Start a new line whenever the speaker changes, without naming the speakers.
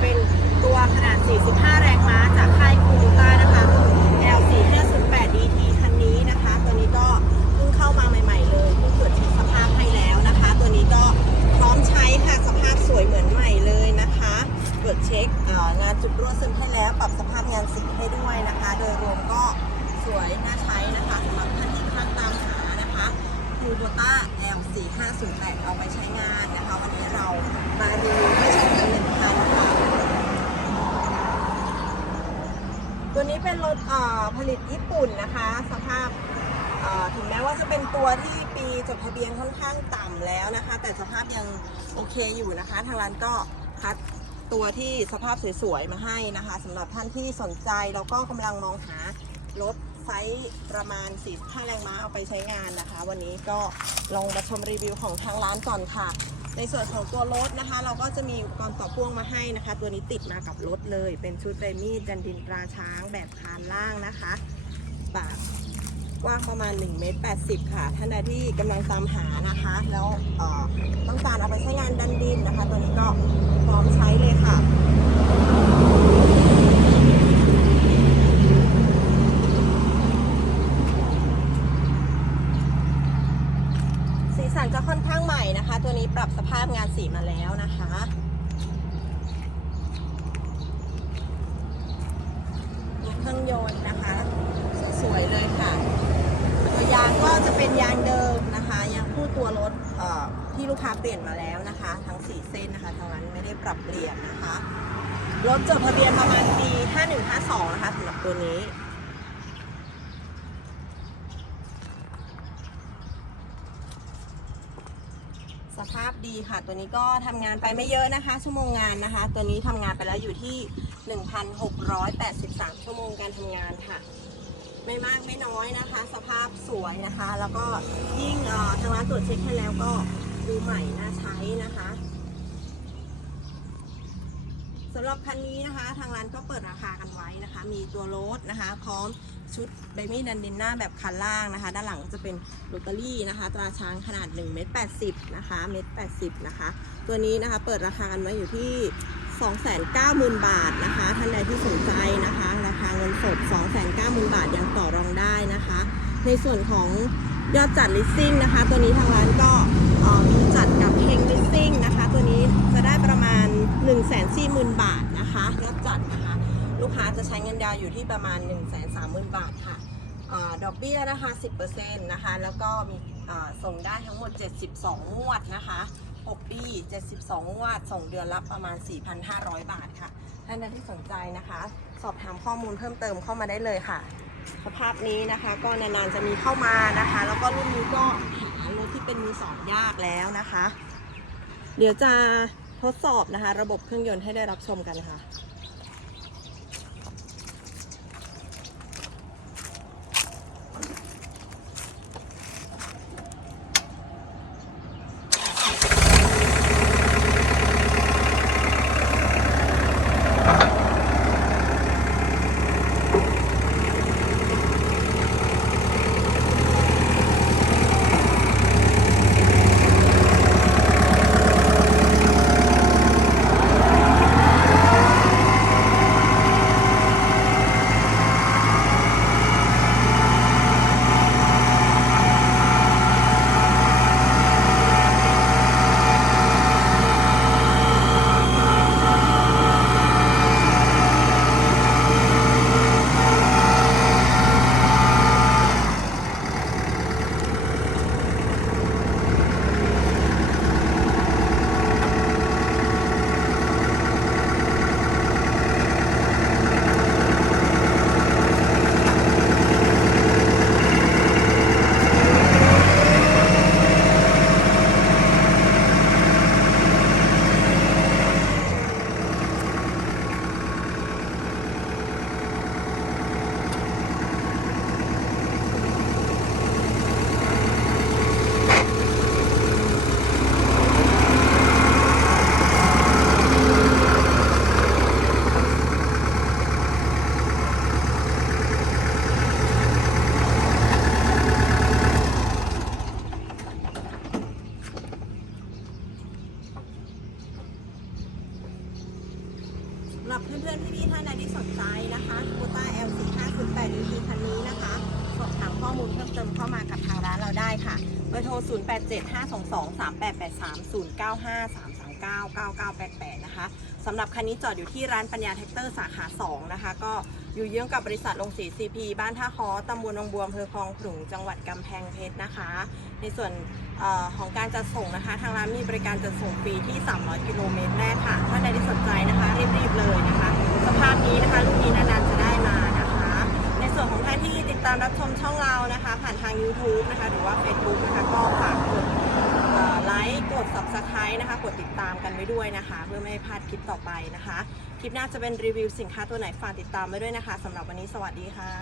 เป็นตัวขนาด 45 แรงม้าจากค่ายคูบูต้านะคะ L4508DT คันนี้นะคะ ตัวนี้ก็เพิ่งเข้ามาใหม่ๆเลยเพิ่งตรวจเช็คสภาพให้แล้วนะคะ ตัวนี้ก็พร้อมใช้ค่ะสภาพสวยเหมือนใหม่เลยนะคะตรวจเช็คงานจุดรั่วซึมให้แล้วปรับสภาพงานสีให้ด้วยนะคะ โดยรวมก็สวยน่าใช้นะคะสำหรับท่านที่กำลังตามหานะคะคูโบต้า L4508 เอาไปใช้งานนะคะ วันนี้เรามารีวิวให้ชมกันหนึ่งคันค่ะ ตัว นี้เป็นรถผลิตญี่ปุ่นนะคะ สภาพถึงแม้ว่าจะเป็นตัวที่ปีจดทะเบียนค่อนข้างต่ำแล้วนะคะ แต่สภาพยังโอเคอยู่นะคะ ทางร้านก็คัดตัวที่สภาพสวยๆมาให้นะคะสำหรับท่านที่สนใจแล้วก็กำลังมองหารถไซส์ประมาณ45แรงม้าเอาไปใช้งานนะคะ วันนี้ก็ลองมาชมรีวิวของทางร้านก่อนค่ะ ในส่วนของตัวรถนะคะ เราก็จะมีอุปกรณ์ต่อพ่วงมาให้นะคะ ตัวนี้ติดมากับรถเลย เป็นชุดเรมี่ดันดินตราช้างแบบคานล่างนะคะปากกว้างประมาณ1เมตร80 ค่ะ ท่านใดที่กำลังตามหานะคะ แล้วต้องการเอาไปใช้งานดันดินนะคะ ตัวนี้ก็พร้อมใช้ เลยค่ะสีสันจะค่อนข้างใหม่นะคะ ตัวนี้ปรับสภาพงานสีมาแล้วนะคะมีเครื่องยนต์นะคะ สวยๆเลยค่ะตัวยางก็จะเป็นยางเดิมนะคะยางคู่ตัวรถเอ่อที่ลูกค้าเปลี่ยนมาแล้วนะคะ ทั้ง4เส้นนะคะทางนั้นไม่ได้ปรับเปลี่ยนนะคะรถจดทะเบียนประมาณปี 5152 นะคะสำหรับตัวนี้ สภาพดีค่ะ ตัวนี้ก็ทำงานไปไม่เยอะนะคะ ชั่วโมงงานนะคะ ตัวนี้ทำงานไปแล้วอยู่ที่ 1,683 ชั่วโมงการทำงานค่ะ ไม่มากไม่น้อยนะคะ สภาพสวยนะคะ แล้วก็ยิ่งทางร้านตรวจเช็คให้แล้วก็ดูใหม่น่าใช้นะคะสำหรับคันนี้นะคะ ทางร้านก็เปิดราคากันไว้นะคะ มีตัวรถนะคะ พร้อม ชุดเบมี่ดันดินหน้าแบบคันล่างนะคะ ด้านหลังจะเป็นโรตารี่นะคะ ตราช้างขนาด1เมตร80นะคะเมตร80นะคะ ตัวนี้นะคะเปิดราคากันไว้อยู่ที่ 290,000 บาทนะคะ ท่านใดที่สนใจนะคะ ราคาเงินสด 290,000 บาทยังต่อรองได้นะคะ ในส่วนของยอดจัดลิสซิ่งนะคะ ตัวนี้ทางร้านก็มีจัดกับเฮงลิสซิ่งนะคะ ตัวนี้จะได้ประมาณ 140,000 บาทนะคะยอดจัดนะคะ ลูกค้าจะใช้เงินดาวน์อยู่ที่ประมาณ 130,000 บาทค่ะอดอกเบี้ยนะคะ 10%นะคะ แล้วก็มีส่งได้ทั้งหมด 72 งวดนะคะ 6 ปี 72 งวด ส่งเดือนละประมาณ 4,500 บาทค่ะ ท่านใดที่สนใจนะคะ สอบถามข้อมูลเพิ่มเติมเข้ามาได้เลยค่ะ สภาพนี้นะคะก็นานๆจะมีเข้ามานะคะ แล้วก็รุ่นนี้ก็หารถที่เป็นมือสองยากแล้วนะคะ เดี๋ยวจะทดสอบนะคะ ระบบเครื่องยนต์ให้ได้รับชมกันค่ะ พื่อนๆพี่ๆท่านใดที่สนใจนะคะคูต้า L 1 5 0 8 e คันนี้นะคะ สอบถามข้อมูลเพิ่มเติมเข้ามากับทางร้านเราได้ค่ะ เบอร์โทร 0 8 7 5 2 2 3 8 8 3 0 9 5 3 3 9 9 9 8 8 นะคะสำหรับคันนี้จอดอยู่ที่ร้านปัญญาแท็กเตอร์สาขา 2 นะคะ ก็อยู่เยื้องกับบริษัทลงสี CP บ้านท่าคอตำบลหนองบัวอำเภอคลองขลุงจังหวัดกำแพงเพชรนะคะ ในส่วนออของการจัดส่งนะคะ ทางร้านมีบริการจัดส่งฟรีที่ 300 กิโลเมตรแรกค่ะ ถ้าใดที่สนใจนะคะ รีบๆเลยนะคะ สภาพนี้นะคะลูกนี้นานๆจะได้มานะคะ ในส่วนของท่านที่ติดตามรับชมช่องเรานะคะ ผ่านทาง YouTube นะคะ หรือว่า Facebook นะคะ ก็ฝากกดเอ่อไลค์กด Subscribe นะคะ กดติดตามกันไว้ด้วยนะคะ เพื่อไม่ให้พลาดคลิปต่อไปนะคะ คลิปหน้าจะเป็นรีวิวสินค้าตัวไหนฝากติดตามไว้ด้วยนะคะสำหรับวันนี้สวัสดีค่ะ